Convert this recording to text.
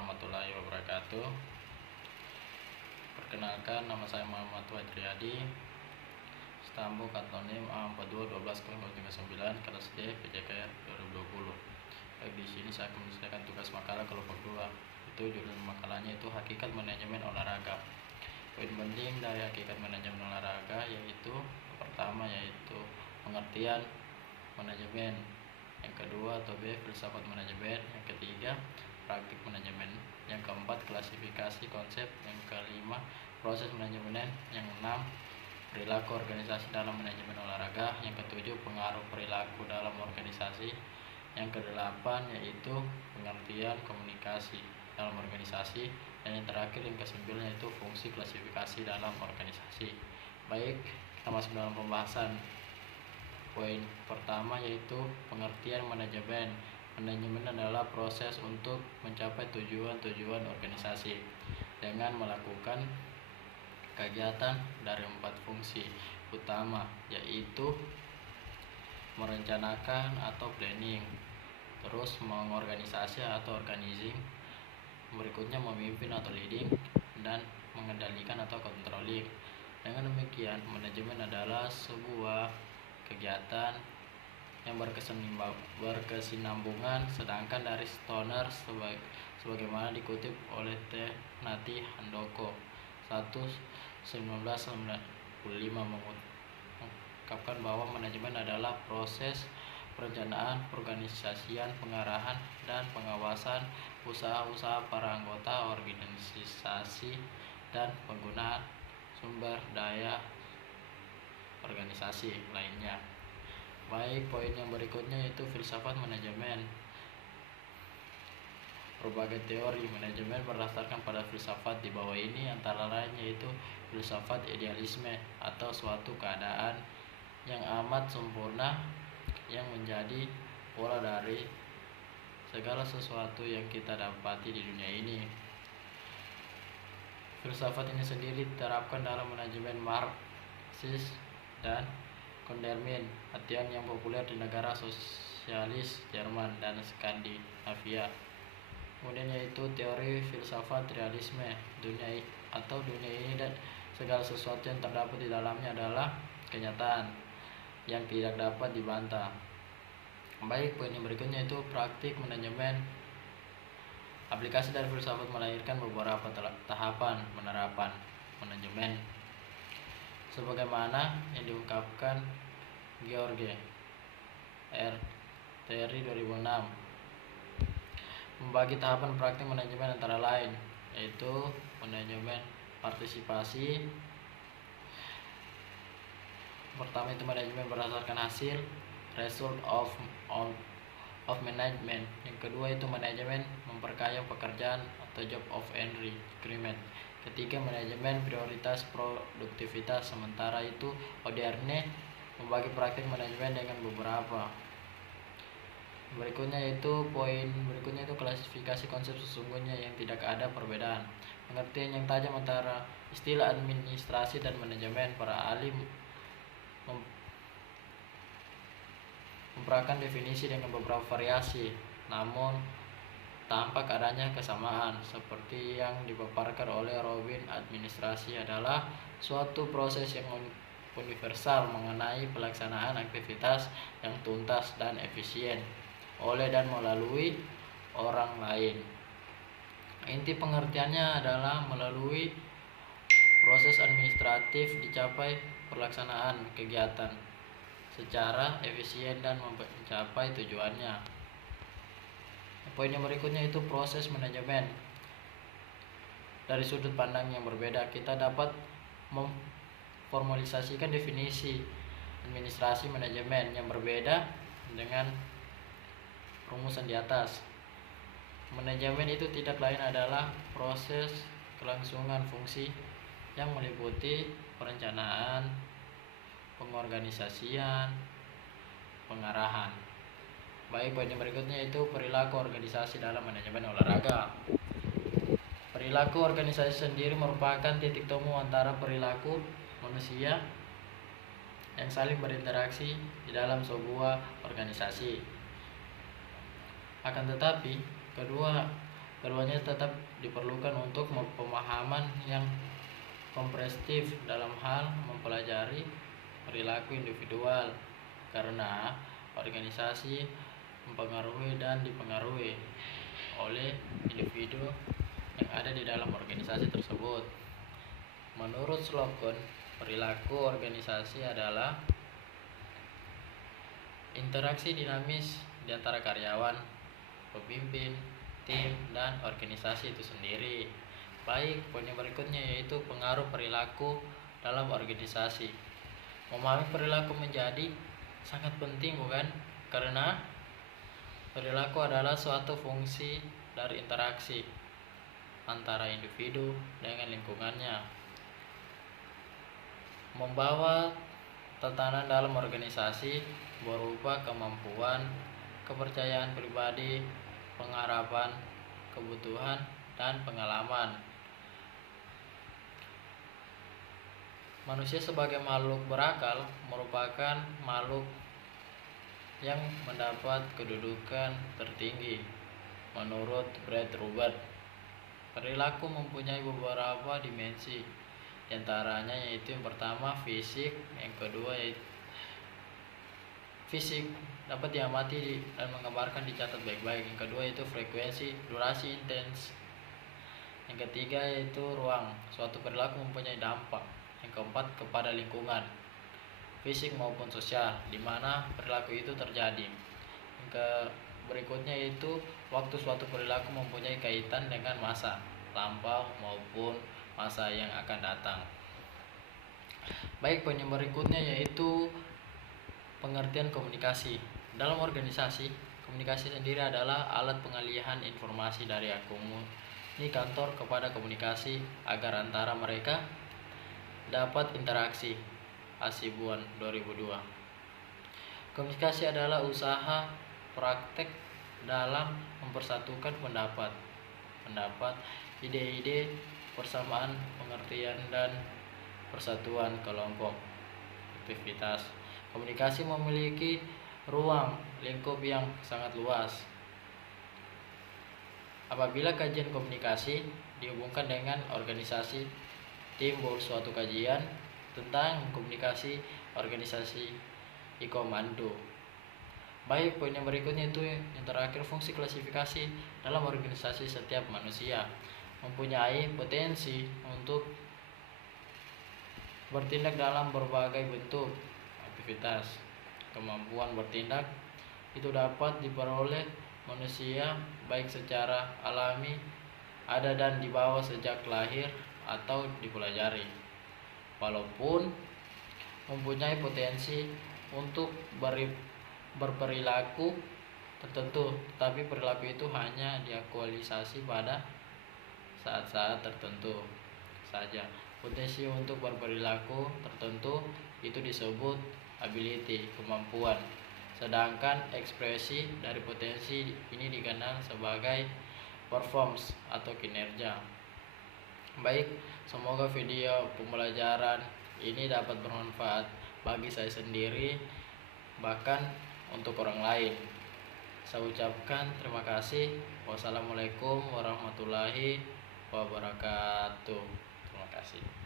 warahmatullahi wabarakatuh. Perkenalkan, nama saya Muhammad Wadriyadi, Stambo Kantonim A42120039 kelas D PJKR 2020. Baik, di sini saya akan menyelesaikan tugas makalah kelompok 2. Itu judul makalahnya itu hakikat manajemen olahraga. Poin penting dari hakikat manajemen olahraga yaitu pertama yaitu pengertian manajemen, yang kedua atau B filsafat manajemen, yang ketiga praktik manajemen, yang keempat klasifikasi konsep, yang kelima proses manajemen, yang enam perilaku organisasi dalam manajemen olahraga, yang ketujuh pengaruh perilaku dalam organisasi, yang kedelapan yaitu pengertian komunikasi dalam organisasi, dan yang terakhir yang kesembilan yaitu fungsi klasifikasi dalam organisasi. Baik, kita masuk dalam pembahasan. Poin pertama yaitu pengertian manajemen. Manajemen adalah proses untuk mencapai tujuan-tujuan organisasi dengan melakukan kegiatan dari 4 fungsi utama, yaitu merencanakan atau planning, terus mengorganisasi atau organizing, berikutnya memimpin atau leading, dan mengendalikan atau controlling. Dengan demikian, manajemen adalah sebuah kegiatan yang berkesinambungan, sedangkan dari Stoner sebagaimana dikutip oleh T. Nati Handoko 1995 mengungkapkan bahwa manajemen adalah proses perencanaan, perorganisasian, pengarahan, dan pengawasan usaha-usaha para anggota organisasi dan penggunaan sumber daya organisasi lainnya. Baik, poin yang berikutnya yaitu filsafat manajemen. Berbagai teori manajemen berdasarkan pada filsafat di bawah ini, antara lain yaitu filsafat idealisme atau suatu keadaan yang amat sempurna yang menjadi pola dari segala sesuatu yang kita dapati di dunia ini. Filsafat ini sendiri diterapkan dalam manajemen Marxis dan Kondermin, artian yang populer di negara sosialis Jerman dan Skandinavia. Kemudian yaitu teori filsafat realisme. Dunia ini dan segala sesuatu yang terdapat di dalamnya adalah kenyataan yang tidak dapat dibantah. Baik, poin yang berikutnya itu praktik manajemen. Aplikasi dari filsafat melahirkan beberapa tahapan penerapan manajemen sebagaimana yang diungkapkan George R. Terry 2006. Membagi tahapan praktik manajemen antara lain yaitu manajemen partisipasi. Pertama itu manajemen berdasarkan hasil, result of management. Yang kedua itu manajemen memperkaya pekerjaan atau job of entry agreement. Ketiga, manajemen prioritas produktivitas. Sementara itu Odierne membagi praktik manajemen dengan beberapa. Berikutnya itu poin berikutnya itu klasifikasi konsep sesungguhnya yang tidak ada perbedaan. Pengertian yang tajam antara istilah administrasi dan manajemen. Para ahli memprakkan definisi dengan beberapa variasi, namun tampak adanya kesamaan seperti yang dipaparkan oleh Robin. Administrasi adalah suatu proses yang universal mengenai pelaksanaan aktivitas yang tuntas dan efisien oleh dan melalui orang lain. Inti pengertiannya adalah melalui proses administratif dicapai pelaksanaan kegiatan secara efisien dan mencapai tujuannya. Poin yang berikutnya itu proses manajemen. Dari sudut pandang yang berbeda, kita dapat memformalisasikan definisi administrasi manajemen yang berbeda dengan rumusan di atas. Manajemen itu tidak lain adalah proses kelangsungan fungsi yang meliputi perencanaan, pengorganisasian, pengarahan. Baik, poin yang berikutnya itu perilaku organisasi dalam manajemen olahraga. Perilaku organisasi sendiri merupakan titik temu antara perilaku manusia yang saling berinteraksi di dalam sebuah organisasi. Akan tetapi, kedua Keduanya tetap diperlukan untuk pemahaman yang komprehensif dalam hal mempelajari perilaku individual, karena organisasi mempengaruhi dan dipengaruhi oleh individu yang ada di dalam organisasi tersebut. Menurut slogan, perilaku organisasi adalah interaksi dinamis di antara karyawan, pemimpin, tim, dan organisasi itu sendiri. Baik, poin yang berikutnya yaitu pengaruh perilaku dalam organisasi. Memahami perilaku menjadi sangat penting, bukan? Karena perilaku adalah suatu fungsi dari interaksi antara individu dengan lingkungannya. Membawa tatanan dalam organisasi berupa kemampuan, kepercayaan pribadi, pengharapan, kebutuhan, dan pengalaman. Manusia sebagai makhluk berakal merupakan makhluk yang mendapat kedudukan tertinggi. Menurut Brad Robert, perilaku mempunyai beberapa dimensi, diantaranya yaitu yang pertama fisik, yang kedua yaitu fisik dapat diamati dan menggambarkan, dicatat baik-baik. Yang kedua yaitu frekuensi, durasi, intens. Yang ketiga yaitu ruang, suatu perilaku mempunyai dampak. Yang keempat kepada lingkungan, fisik maupun sosial, di mana perilaku itu terjadi. Yang berikutnya yaitu waktu, suatu perilaku mempunyai kaitan dengan masa lampau maupun masa yang akan datang. Baik, poin yang berikutnya yaitu pengertian komunikasi. Dalam organisasi, komunikasi sendiri adalah alat pengalihan informasi dari komunikator kepada komunikasi agar antara mereka dapat interaksi. Hasibuan 2002. Komunikasi adalah usaha praktek dalam mempersatukan pendapat, ide-ide, persamaan pengertian, dan persatuan kelompok. Aktivitas komunikasi memiliki ruang lingkup yang sangat luas. Apabila kajian komunikasi dihubungkan dengan organisasi, timbul suatu kajian tentang komunikasi organisasi komando. Baik, poin yang berikutnya itu yang terakhir, fungsi klasifikasi. Dalam organisasi, setiap manusia mempunyai potensi untuk bertindak dalam berbagai bentuk aktivitas. Kemampuan bertindak itu dapat diperoleh manusia baik secara alami, ada dan dibawa sejak lahir, atau dipelajari. Walaupun mempunyai potensi untuk berperilaku tertentu, tetapi perilaku itu hanya diaktualisasi pada saat-saat tertentu saja. Potensi untuk berperilaku tertentu itu disebut ability, kemampuan. Sedangkan ekspresi dari potensi ini dikenal sebagai performance atau kinerja. Baik, semoga video pembelajaran ini dapat bermanfaat bagi saya sendiri, bahkan untuk orang lain. Saya ucapkan terima kasih. Wassalamualaikum warahmatullahi wabarakatuh. Terima kasih.